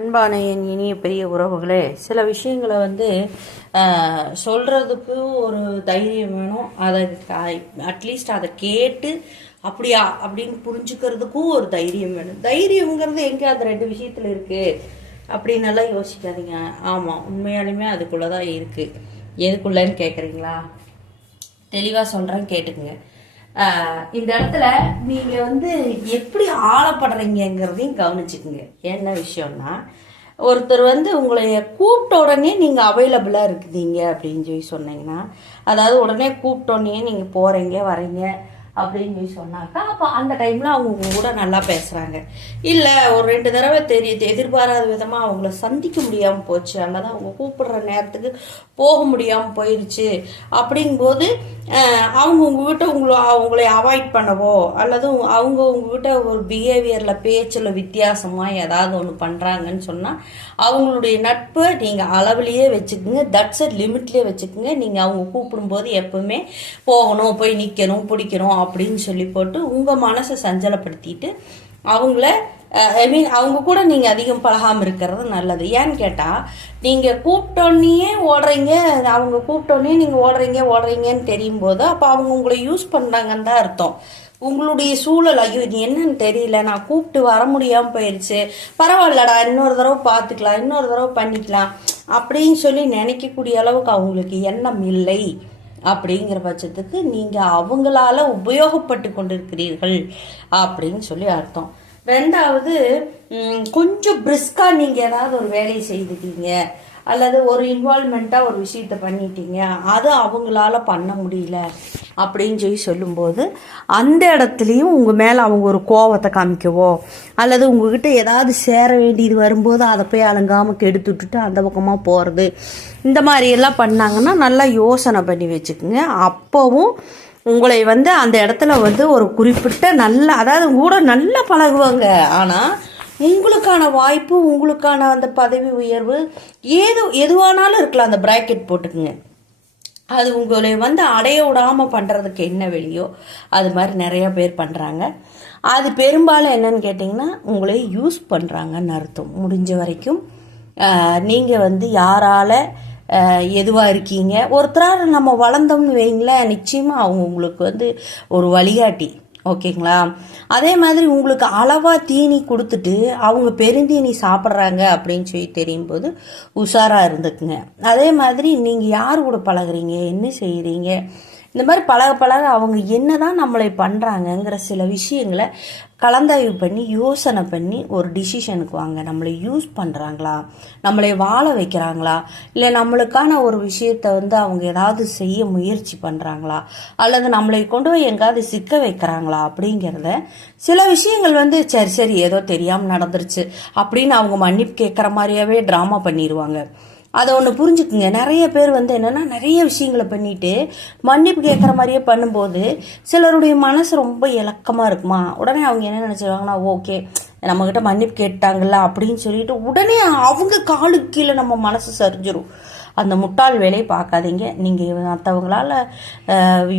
அன்பான என் இனிய பெரிய உறவுகளே சில விஷயங்களை வந்து சொல்கிறதுக்கு ஒரு தைரியம் வேணும். அதை அட்லீஸ்ட் அதை கேட்டு அப்படியா அப்படின்னு புரிஞ்சுக்கிறதுக்கும் ஒரு தைரியம் வேணும். தைரியங்கிறது எங்கே அந்த ரெண்டு விஷயத்தில் இருக்குது அப்படின்னு எல்லாம் யோசிக்காதீங்க. ஆமாம் உண்மையாலுமே அதுக்குள்ளே தான் இருக்குது எதுக்குள்ளேன்னு கேட்குறீங்களா தெளிவாக சொல்கிறேன் கேட்டுக்குங்க. இந்த இடத்துல நீங்க வந்து எப்படி ஆளப்படுறீங்கிறதையும் கவனிச்சுக்குங்க. என்ன விஷயம்னா ஒருத்தர் வந்து உங்களை கூப்பிட்ட உடனே நீங்கள் அவைலபிளாக இருக்குதீங்க அப்படின்னு சொல்லி சொன்னீங்கன்னா அதாவது உடனே கூப்பிட்டோடனே நீங்கள் போகிறீங்க வரீங்க அப்படின்னு சொல்லி சொன்னாக்கா அப்போ அந்த டைமில் அவங்க கூட நல்லா பேசுகிறாங்க இல்லை ஒரு ரெண்டு தடவை தெரிய எதிர்பாராத விதமாக அவங்கள சந்திக்க முடியாமல் போச்சு. அல்லது அவங்க கூப்பிடுற நேரத்துக்கு போக முடியாமல் போயிடுச்சு அப்படிங்கும்போது அவங்க உங்ககிட்ட உங்களை அவங்கள அவாய்ட் பண்ணவோ அல்லது அவங்க உங்ககிட்ட ஒரு பிஹேவியரில் பேச்சில் வித்தியாசமாக ஏதாவது ஒன்று பண்ணுறாங்கன்னு சொன்னால் அவங்களுடைய நட்பை நீங்கள் அளவுலேயே வச்சுக்கோங்க. தட்ஸ் லிமிட்லேயே வச்சுக்கோங்க. நீங்கள் அவங்க கூப்பிடும்போது எப்பவுமே போகணும் போய் நிற்கணும் பிடிக்கணும் அப்படின்னு சொல்லி போட்டு உங்கள் மனசை சஞ்சலப்படுத்திட்டு அவங்கள ஐ மீன் அவங்க கூட நீங்கள் அதிகம் பழகாமல் இருக்கிறது நல்லது. ஏன்னு கேட்டால் நீங்கள் கூப்பிட்டோன்னே ஓடுறீங்க அவங்க கூப்பிட்டோன்னே நீங்கள் ஓடுறீங்க ஓடுறீங்கன்னு தெரியும் போது அப்போ அவங்க உங்களை யூஸ் பண்ணுறாங்கன்னு தான் அர்த்தம். உங்களுடைய சூழல் ஐயோ இது என்னன்னு தெரியல நான் கூப்பிட்டு வர முடியாமல் போயிடுச்சு பரவாயில்லடா இன்னொரு தடவை பார்த்துக்கலாம் இன்னொரு தடவை பண்ணிக்கலாம். அப்படின்னு சொல்லி நினைக்கக்கூடிய அளவுக்கு அவங்களுக்கு எண்ணம் இல்லை. அப்படிங்கிற பட்சத்துக்கு நீங்கள் அவங்களால உபயோகப்பட்டு கொண்டிருக்கிறீர்கள் அப்படின்னு சொல்லி அர்த்தம். ரெண்டாவது கொஞ்சம் பிரிஸ்காக நீங்கள் ஏதாவது ஒரு வேலையை செய்துட்டீங்க. அல்லது ஒரு இன்வால்மெண்ட்டாக ஒரு விஷயத்த பண்ணிட்டீங்க. அது அவங்களால பண்ண முடியல அப்படின்னு சொல்லி சொல்லும்போது அந்த இடத்துலையும் உங்கள் மேலே அவங்க ஒரு கோவத்தை காமிக்கவோ அல்லது உங்ககிட்ட ஏதாவது சேர வேண்டியது வரும்போது அதை போய் அலங்காமல் கெடுத்து விட்டுட்டு அந்த பக்கமாக போகிறது இந்த மாதிரியெல்லாம் பண்ணாங்கன்னா நல்லா யோசனை பண்ணி வச்சுக்கோங்க. அப்போவும் உங்களை வந்து அந்த இடத்துல வந்து ஒரு குறிப்பிட்ட நல்ல அதாவது கூட நல்லா பழகுவாங்க. ஆனால் உங்களுக்கான வாய்ப்பு உங்களுக்கான அந்த பதவி உயர்வு ஏதோ எதுவானாலும் இருக்கலாம் அந்த ப்ராக்கெட் போட்டுக்குங்க. அது உங்களை வந்து அடைய விடாமல் பண்ணுறதுக்கு என்ன வெளியோ அது மாதிரி நிறைய பேர் பண்ணுறாங்க அது பெரும்பாலும் என்னன்னு கேட்டிங்கன்னா உங்களை யூஸ் பண்ணுறாங்கன்னு அர்த்தம். முடிஞ்ச வரைக்கும் நீங்கள் வந்து யாரால் எதுவாக இருக்கீங்க? ஒருத்தராக நம்ம வளர்ந்தோம்னு வைங்களேன் நிச்சயமாக அவங்க உங்களுக்கு வந்து ஒரு வழிகாட்டி. ஓகேங்களா? அதே மாதிரி உங்களுக்கு அளவாக தீனி கொடுத்துட்டு அவங்க பெருந்தீனி சாப்பிட்றாங்க அப்படின்னு சொல்லி தெரியும் போது உஷாராக இருந்துக்குங்க. அதே மாதிரி நீங்கள் யார் கூட பழகுறீங்க? என்ன செய்கிறீங்க இந்த மாதிரி பழக பழக அவங்க என்னதான் நம்மளை பண்ணுறாங்கங்கிற சில விஷயங்களை கலந்தாய்வு பண்ணி யோசனை பண்ணி ஒரு டிசிஷனுக்கு வாங்க. நம்மளை யூஸ் பண்ணுறாங்களா நம்மளை வாழ வைக்கிறாங்களா? இல்லை நம்மளுக்கான ஒரு விஷயத்த வந்து அவங்க ஏதாவது செய்ய முயற்சி பண்ணுறாங்களா அல்லது நம்மளை கொண்டு போய் எங்காவது சிக்க வைக்கிறாங்களா அப்படிங்கிறத சில விஷயங்கள் வந்து சரி சரி ஏதோ தெரியாமல் நடந்துருச்சு அப்படின்னு அவங்க மன்னிப்பு கேட்குற மாதிரியாவே ட்ராமா பண்ணிடுவாங்க அதை ஒன்று புரிஞ்சுக்குங்க. நிறைய பேர் வந்து என்னென்னா நிறைய விஷயங்களை பண்ணிட்டு மன்னிப்பு கேட்குற மாதிரியே பண்ணும்போது சிலருடைய மனசு ரொம்ப இலக்கமாக இருக்குமா? உடனே அவங்க என்ன நினச்சிருவாங்கன்னா ஓகே நம்மக்கிட்ட மன்னிப்பு கேட்டாங்கல்ல அப்படின்னு சொல்லிட்டு உடனே அவங்க காலுக்கு கீழே நம்ம மனசு சரிஞ்சிரும். அந்த முட்டாள் வேலையை பார்க்காதீங்க. நீங்கள் மற்றவங்களால்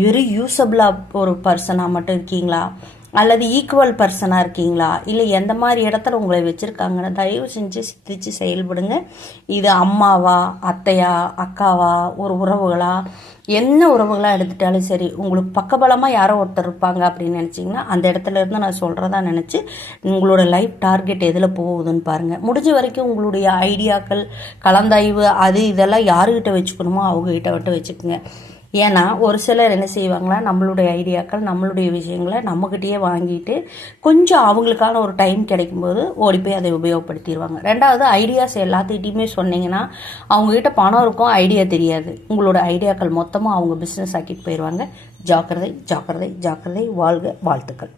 வெரி யூஸபிளாக ஒரு பர்சனாக மட்டும் இருக்கீங்களா? அல்லது ஈக்குவல் பர்சனாக இருக்கீங்களா? இல்லை எந்த மாதிரி இடத்துல உங்களை வச்சுருக்காங்கன்னு தயவு செஞ்சு சித்திச்சு செயல்படுங்க. இது அம்மாவா அத்தையா அக்காவா ஒரு உறவுகளா? என்ன உறவுகளாக எடுத்துட்டாலும் சரி உங்களுக்கு பக்கபலமாக யாரோ ஒருத்தர் இருப்பாங்க அப்படின்னு நினச்சிங்கன்னா அந்த இடத்துல இருந்து நான் சொல்கிறதா நினச்சி உங்களோட லைஃப் டார்கெட் எதில் போகுதுன்னு பாருங்கள் முடிஞ்ச வரைக்கும் உங்களுடைய ஐடியாக்கள் கலந்தாய்வு அது இதெல்லாம் யாருக்கிட்ட வச்சுக்கணுமோ அவங்ககிட்ட மட்டும் வச்சுக்கோங்க. ஏன்னா ஒரு சிலர் என்ன செய்வாங்களா நம்மளுடைய ஐடியாக்கள் நம்மளுடைய விஷயங்களை நம்மக்கிட்டேயே வாங்கிட்டு கொஞ்சம் அவங்களுக்கான ஒரு டைம் கிடைக்கும்போது ஓடி போய் அதை உபயோகப்படுத்திடுவாங்க. ரெண்டாவது ஐடியாஸ் எல்லாத்துக்கிட்டையுமே சொன்னீங்கன்னா அவங்ககிட்ட பணம் இருக்கும் ஐடியா தெரியாது. உங்களோட ஐடியாக்கள் மொத்தமாக அவங்க பிஸ்னஸ் ஆக்கிட்டு போயிடுவாங்க. ஜாக்கிரதை ஜாக்கிரதை ஜாக்கிரதை வாழ்க வாழ்த்துக்கள்.